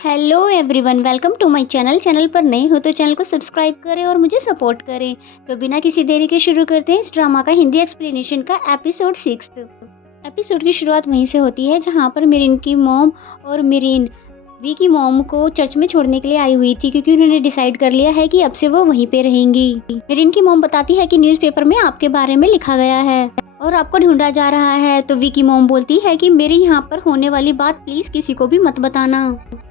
Hello everyone, welcome to my channel पर नए हो तो चैनल को सब्सक्राइब करें और मुझे सपोर्ट करें। तो बिना किसी देरी के शुरू करते हैं इस ड्रामा का हिंदी एक्सप्लेनेशन का एपिसोड 6। एपिसोड की शुरुआत वहीं से होती है जहां पर मिरिन की मॉम और मिरिन वी की मॉम को चर्च में छोड़ने के लिए आई हुई थी, क्योंकि उन्होंने डिसाइड कर लिया है कि अब से वो वहीं पे रहेंगी। मिरिन की मॉम बताती है कि न्यूज़पेपर में आपके बारे में लिखा गया है और आपको ढूंढा जा रहा है। तो वी की मॉम बोलती है कि मेरे यहाँ पर होने वाली बात प्लीज किसी को भी मत बताना।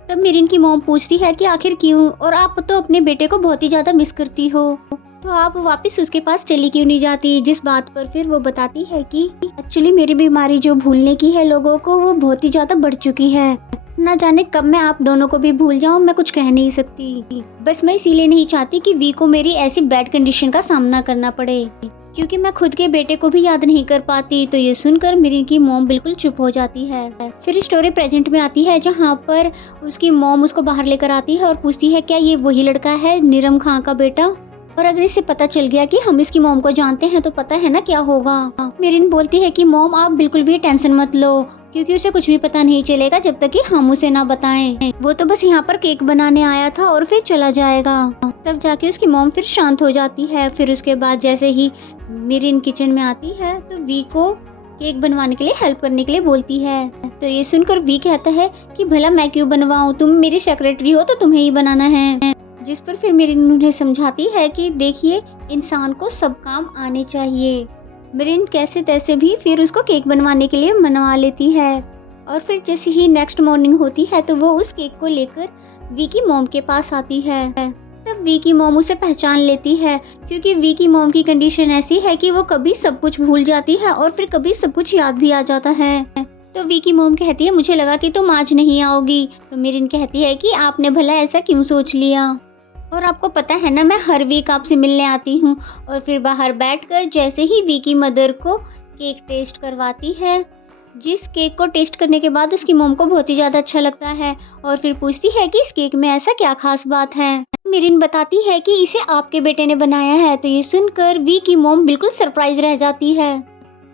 तब मिरिन की मॉम पूछती है कि आखिर क्यों, और आप तो अपने बेटे को बहुत ही ज्यादा मिस करती हो, तो आप वापस उसके पास चली क्यों नहीं जाती। जिस बात पर फिर वो बताती है कि एक्चुअली मेरी बीमारी जो भूलने की है लोगों को, वो बहुत ही ज्यादा बढ़ चुकी है। ना जाने कब मैं आप दोनों को भी भूल जाऊं, मैं कुछ कह नहीं सकती। बस मैं इसीलिए नहीं चाहती कि वी को मेरी ऐसी बैड कंडीशन का सामना करना पड़े, क्योंकि मैं खुद के बेटे को भी याद नहीं कर पाती। तो ये सुनकर मिरिन की मॉम बिल्कुल चुप हो जाती है। फिर स्टोरी प्रेजेंट में आती है जहाँ पर उसकी मॉम उसको बाहर लेकर आती है और पूछती है क्या ये वही लड़का है नीरम खां का बेटा, और अगर इसे पता चल गया कि हम इसकी मॉम को जानते हैं तो पता है ना क्या होगा। मिरिन बोलती है कि मॉम आप बिल्कुल भी टेंशन मत लो, क्योंकि उसे कुछ भी पता नहीं चलेगा जब तक कि हम उसे ना बताएं। वो तो बस यहाँ पर केक बनाने आया था और फिर चला जाएगा। तब जाके उसकी मॉम फिर शांत हो जाती है। फिर उसके बाद जैसे ही मिरिन किचन में आती है तो वी को केक बनवाने के लिए हेल्प करने के लिए बोलती है। तो ये सुनकर वी कहता है कि भला मैं क्यों बनवाऊं, तुम मेरी सेक्रेटरी हो तो तुम्हें ही बनाना है। जिस पर फिर मिरिन उन्हें समझाती है कि देखिए इंसान को सब काम आने चाहिए। मिरिन कैसे तैसे भी फिर उसको केक बनवाने के लिए मनवा लेती है। और फिर जैसे ही नेक्स्ट मॉर्निंग होती है तो वो उस केक को लेकर वी की मॉम के पास आती है। तब वी की मॉम उसे पहचान लेती है, क्योंकि वी की मॉम की कंडीशन ऐसी है कि वो कभी सब कुछ भूल जाती है और फिर कभी सब कुछ याद भी आ जाता है। तो वी की मॉम कहती है मुझे लगा कि तुम आज नहीं आओगी। तो मिरिन कहती है कि आपने भला ऐसा क्यों सोच लिया, और आपको पता है ना मैं हर वीक आपसे मिलने आती हूँ। और फिर बाहर बैठकर जैसे ही वी की मदर को केक टेस्ट करवाती है, जिस केक को टेस्ट करने के बाद उसकी मॉम को बहुत ही ज़्यादा अच्छा लगता है और फिर पूछती है कि इस केक में ऐसा क्या खास बात है। मिरिन बताती है कि इसे आपके बेटे ने बनाया है। तो ये सुनकर वी की मॉम बिल्कुल सरप्राइज रह जाती है।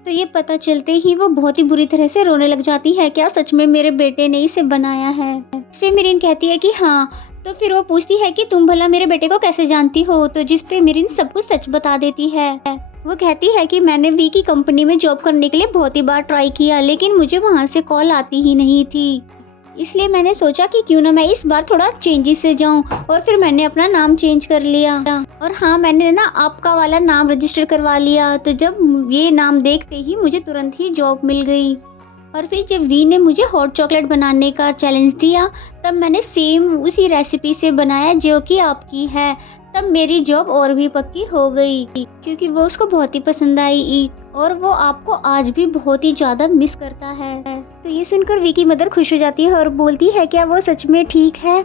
तो ये पता चलते ही वो बहुत ही बुरी तरह से रोने लग जाती है, क्या सच में मेरे बेटे ने इसे बनाया है। फिर मिरिन कहती है कि हाँ। तो फिर वो पूछती है कि तुम भला मेरे बेटे को कैसे जानती हो। तो जिस पे मिरिन सब कुछ सच बता देती है। वो कहती है कि मैंने वी की कंपनी में जॉब करने के लिए बहुत ही बार ट्राई किया, लेकिन मुझे वहाँ से कॉल आती ही नहीं थी। इसलिए मैंने सोचा कि क्यों ना मैं इस बार थोड़ा चेंजेस से जाऊं, और फिर मैंने अपना नाम चेंज कर लिया। और हाँ, मैंने ना आपका वाला नाम रजिस्टर करवा लिया। तो जब ये नाम देखते ही मुझे तुरंत ही जॉब मिल गई। और फिर जब वी ने मुझे हॉट चॉकलेट बनाने का चैलेंज दिया तब मैंने सेम उसी रेसिपी से बनाया जो कि आपकी है। तब मेरी जॉब और भी पक्की हो गई, क्योंकि वो उसको बहुत ही पसंद आई और वो आपको आज भी बहुत ही ज़्यादा मिस करता है। तो ये सुनकर वी की मदर खुश हो जाती है और बोलती है क्या वो सच में ठीक है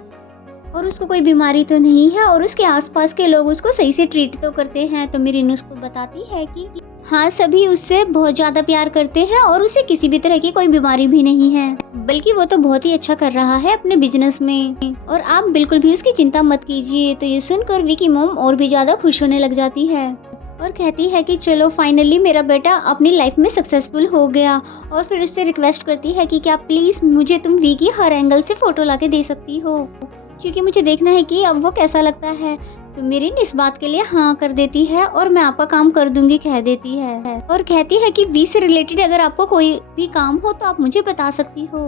और उसको कोई बीमारी तो नहीं है और उसके आसपास के लोग उसको सही से ट्रीट तो करते हैं। तो मिरिन उसको बताती है कि हाँ, सभी उससे बहुत ज़्यादा प्यार करते हैं और उसे किसी भी तरह की कोई बीमारी भी नहीं है, बल्कि वो तो बहुत ही अच्छा कर रहा है अपने बिजनेस में, और आप बिल्कुल भी उसकी चिंता मत कीजिए। तो ये सुनकर वी की मॉम और भी ज़्यादा खुश होने लग जाती है और कहती है कि चलो फाइनली मेरा बेटा अपनी लाइफ में सक्सेसफुल हो गया। और फिर उससे रिक्वेस्ट करती है कि क्या प्लीज़ मुझे तुम वी की हर एंगल से फ़ोटो ला के दे सकती हो, क्योंकि मुझे देखना है कि अब वो कैसा लगता है। तो मिरिन इस बात के लिए हाँ कर देती है और मैं आपका काम कर दूंगी कह देती है, और कहती है कि वी से रिलेटेड अगर आपको कोई भी काम हो तो आप मुझे बता सकती हो।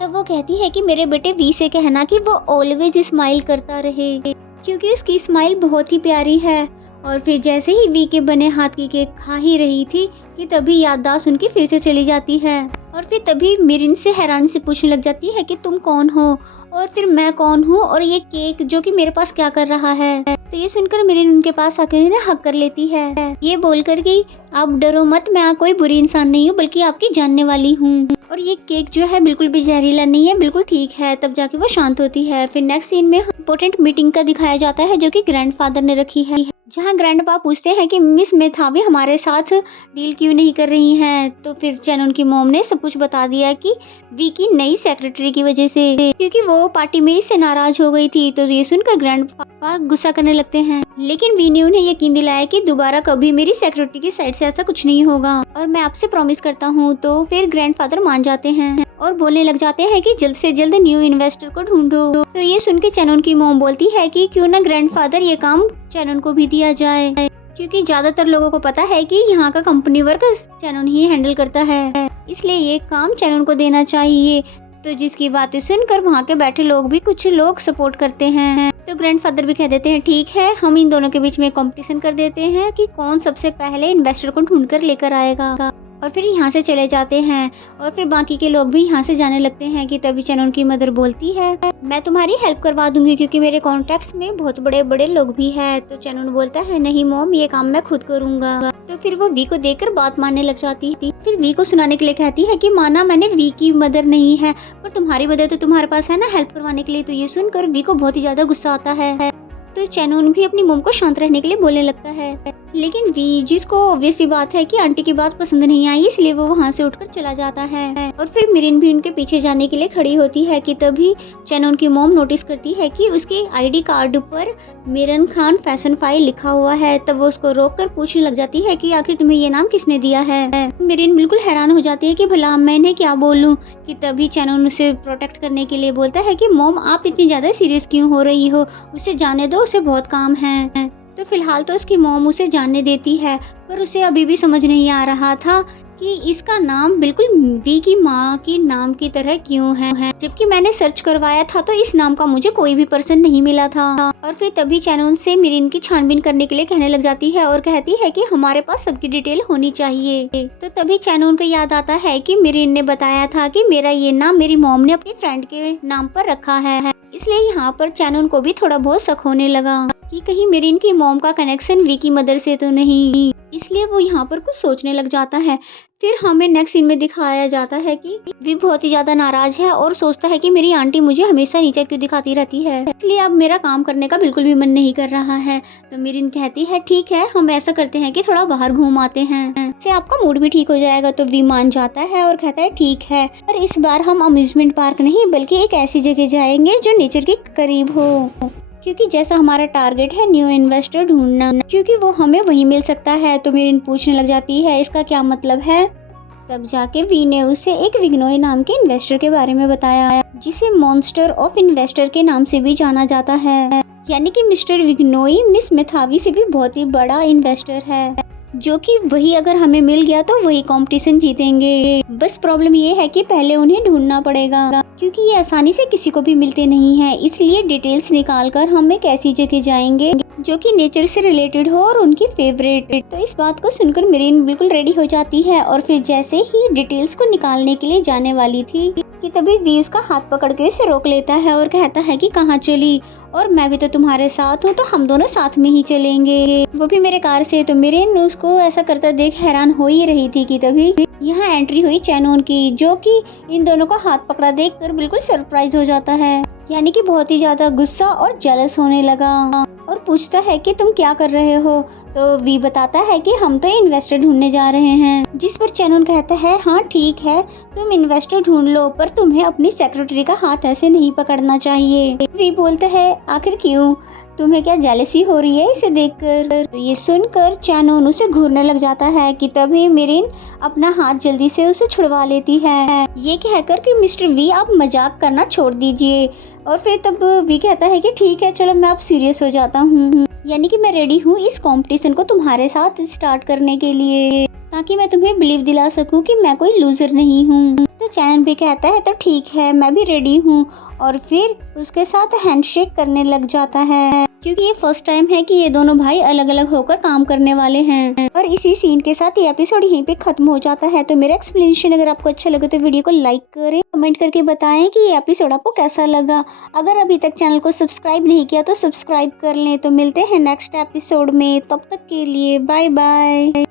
तब वो कहती है कि मेरे बेटे वी से कहना कि वो ऑलवेज स्माइल करता रहे, क्योंकि उसकी स्माइल बहुत ही प्यारी है। और फिर जैसे ही वी के बने हाथ की केक खा ही रही थी कि तभी याददाश्त उनकी फिर से चली जाती है, और फिर तभी मिरिन से हैरानी से पूछने लग जाती है कि तुम कौन हो और फिर मैं कौन हूँ, और ये केक जो कि मेरे पास क्या कर रहा है। तो ये सुनकर मिरिन उनके पास आकर उन्हें हक कर लेती है, ये बोलकर कि आप डरो मत, मैं कोई बुरी इंसान नहीं हूँ बल्कि आपकी जानने वाली हूँ, और ये केक जो है बिल्कुल भी जहरीला नहीं है, बिल्कुल ठीक है। तब जाके वो शांत होती है। फिर नेक्स्ट सीन में इम्पोर्टेंट मीटिंग का दिखाया जाता है जो कि ग्रैंडफादर ने रखी है, जहाँ ग्रैंडपा पूछते हैं कि मिस मेथावी हमारे साथ डील क्यों नहीं कर रही हैं। तो फिर चैनन की मॉम ने सब कुछ बता दिया कि वी की नई सेक्रेटरी की वजह से, क्योंकि वो पार्टी में इससे नाराज हो गई थी। तो ये सुनकर ग्रैंडपा पास गुस्सा करने लगते हैं। लेकिन वी ने उन्हें यकीन दिलाया कि दोबारा कभी मेरी सिक्योरिटी की साइड से ऐसा कुछ नहीं होगा और मैं आपसे प्रॉमिस करता हूँ। तो फिर ग्रैंडफादर मान जाते हैं और बोलने लग जाते हैं कि जल्द से जल्द न्यू इन्वेस्टर को ढूंढो। तो ये सुन के चैनन की मॉम बोलती है कि क्यों ना ग्रैंडफादर ये काम चैनन को भी दिया जाए, क्योंकि ज्यादातर लोगों को पता है कि यहाँ का कंपनी वर्क चैनन ही हैंडल करता है, इसलिए ये काम चैनन को देना चाहिए। तो जिसकी बातें सुनकर वहाँ के बैठे लोग भी कुछ लोग सपोर्ट करते हैं। तो ग्रैंडफादर भी कह देते हैं ठीक है, हम इन दोनों के बीच में कंपटीशन कर देते हैं कि कौन सबसे पहले इन्वेस्टर को ढूंढ कर लेकर आएगा। और फिर यहाँ से चले जाते हैं और फिर बाकी के लोग भी यहाँ से जाने लगते हैं कि तभी चैनन की मदर बोलती है मैं तुम्हारी हेल्प करवा दूंगी क्योंकि मेरे कॉन्टैक्ट्स में बहुत बड़े बड़े लोग भी हैं। तो चैनन बोलता है नहीं मॉम, ये काम मैं खुद करूंगा। तो फिर वो वी को देखकर बात मानने लग जाती थी। फिर वी को सुनाने के लिए कहती है कि माना मैंने वी की मदर नहीं है, पर तुम्हारी मदर तो तुम्हारे पास है ना हेल्प करवाने के लिए। तो ये सुनकर वी को बहुत ही ज्यादा गुस्सा आता है। तो चैनन भी अपनी मॉम को शांत रहने के लिए बोलने लगता है। लेकिन वी, जिसको ऑब्वियस सी बात है कि आंटी की बात पसंद नहीं आई, इसलिए वो वहाँ से उठकर चला जाता है। और फिर मिरिन भी उनके पीछे जाने के लिए खड़ी होती है कि तभी चैनन की मॉम नोटिस करती है कि उसके आईडी कार्ड पर मिरन खान फैशन फाइल लिखा हुआ है। तब वो उसको रोक कर पूछने लग जाती है कि आखिर तुम्हें ये नाम किसने दिया है। मिरिन बिल्कुल हैरान हो जाती है कि भला मैं इन्हें क्या बोलूं। कि तभी चैनन उसे प्रोटेक्ट करने के लिए बोलता है कि मॉम आप इतनी ज्यादा सीरियस क्यों हो रही हो, उसे जाने दो, उसे बहुत काम है। तो फिलहाल तो उसकी मॉम उसे जानने देती है, पर उसे अभी भी समझ नहीं आ रहा था कि इसका नाम बिल्कुल वी की माँ की नाम की तरह क्यों है, जबकि मैंने सर्च करवाया था तो इस नाम का मुझे कोई भी पर्सन नहीं मिला था। और फिर तभी चैनन से मिरिन की छानबीन करने के लिए कहने लग जाती है और कहती है कि हमारे पास सबकी डिटेल होनी चाहिए। तो तभी चैनन को याद आता है कि मिरिन ने बताया था कि मेरा ये नाम मेरी मॉम ने अपनी फ्रेंड के नाम पर रखा है। इसलिए यहाँ पर चैनन को भी थोड़ा बहुत शक होने लगा कि कहीं मिरिन की मॉम का कनेक्शन वी की मदर से तो नहीं, इसलिए वो यहाँ पर कुछ सोचने लग जाता है। फिर हमें नेक्स्ट सीन में दिखाया जाता है कि वी बहुत ही ज्यादा नाराज है और सोचता है कि मेरी आंटी मुझे हमेशा नीचे क्यों दिखाती रहती है, इसलिए अब मेरा काम करने का बिल्कुल भी मन नहीं कर रहा है। तो मिरिन कहती है ठीक है, हम ऐसा करते हैं कि थोड़ा बाहर घूम आते हैं, इससे आपका मूड भी ठीक हो जाएगा। तो वी मान जाता है और कहता है ठीक है, पर इस बार हम अम्यूजमेंट पार्क नहीं बल्कि एक ऐसी जगह जाएंगे जो नेचर के करीब हो, क्योंकि जैसा हमारा टारगेट है न्यू इन्वेस्टर ढूंढना, क्योंकि वो हमें वहीं मिल सकता है। तो मिरिन पूछने लग जाती है इसका क्या मतलब है। तब जाके वी ने उसे एक विग्नोई नाम के इन्वेस्टर के बारे में बताया, जिसे मॉन्स्टर ऑफ इन्वेस्टर के नाम से भी जाना जाता है। यानी कि मिस्टर विग्नोई मिस मेथावी से भी बहुत ही बड़ा इन्वेस्टर है, जो कि वही अगर हमें मिल गया तो वही कंपटीशन जीतेंगे। बस प्रॉब्लम ये है कि पहले उन्हें ढूंढना पड़ेगा, क्योंकि ये आसानी से किसी को भी मिलते नहीं है। इसलिए डिटेल्स निकाल कर हम एक ऐसी जगह जाएंगे जो कि नेचर से रिलेटेड हो और उनकी फेवरेट। तो इस बात को सुनकर मिरिन बिल्कुल रेडी हो जाती है और फिर जैसे ही डिटेल्स को निकालने के लिए जाने वाली थी कि तभी वी उसका हाथ पकड़ के उसे रोक लेता है और कहता है कि कहाँ चली, और मैं भी तो तुम्हारे साथ हूँ, तो हम दोनों साथ में ही चलेंगे, वो भी मेरे कार से। तो मिरिन उसको ऐसा करता देख हैरान हो ही रही थी कि तभी यहाँ एंट्री हुई चैनन की, जो कि इन दोनों को हाथ पकड़ा देखकर बिल्कुल सरप्राइज हो जाता है, यानी कि बहुत ही ज्यादा गुस्सा और जेलस होने लगा और पूछता है कि तुम क्या कर रहे हो। तो वी बताता है कि हम तो इन्वेस्टर ढूंढने जा रहे हैं, जिस पर चैनन कहता है हाँ ठीक है, तुम इन्वेस्टर ढूंढ लो, पर तुम्हें अपनी सेक्रेटरी का हाथ ऐसे नहीं पकड़ना चाहिए। वी बोलते हैं आखिर क्यों, तुम्हें क्या जेलसी हो रही है इसे देखकर। तो ये सुनकर चैनन उसे घूरने लग जाता है कि तभी मिरिन अपना हाथ जल्दी से उसे छुड़वा लेती है, ये कहकर कि मिस्टर वी आप मजाक करना छोड़ दीजिए। और फिर तब वी कहता है कि ठीक है चलो मैं अब सीरियस हो जाता हूँ, यानी कि मैं रेडी हूँ इस कंपटीशन को तुम्हारे साथ स्टार्ट करने के लिए, ताकि मैं तुम्हें बिलीव दिला सकूं कि मैं कोई लूजर नहीं हूँ। तो चैनन भी कहता है तो ठीक है मैं भी रेडी हूँ, और फिर उसके साथ हैंडशेक करने लग जाता है, क्योंकि ये फर्स्ट टाइम है कि ये दोनों भाई अलग अलग होकर काम करने वाले हैं। और इसी सीन के साथ ये एपिसोड यहीं पे खत्म हो जाता है। तो मेरा एक्सप्लेनेशन अगर आपको अच्छा लगे तो वीडियो को लाइक करें, कमेंट करके बताएं कि ये एपिसोड आपको कैसा लगा। अगर अभी तक चैनल को सब्सक्राइब नहीं किया तो सब्सक्राइब कर लें। तो मिलते हैं नेक्स्ट एपिसोड में, तब तक के लिए बाय बाय।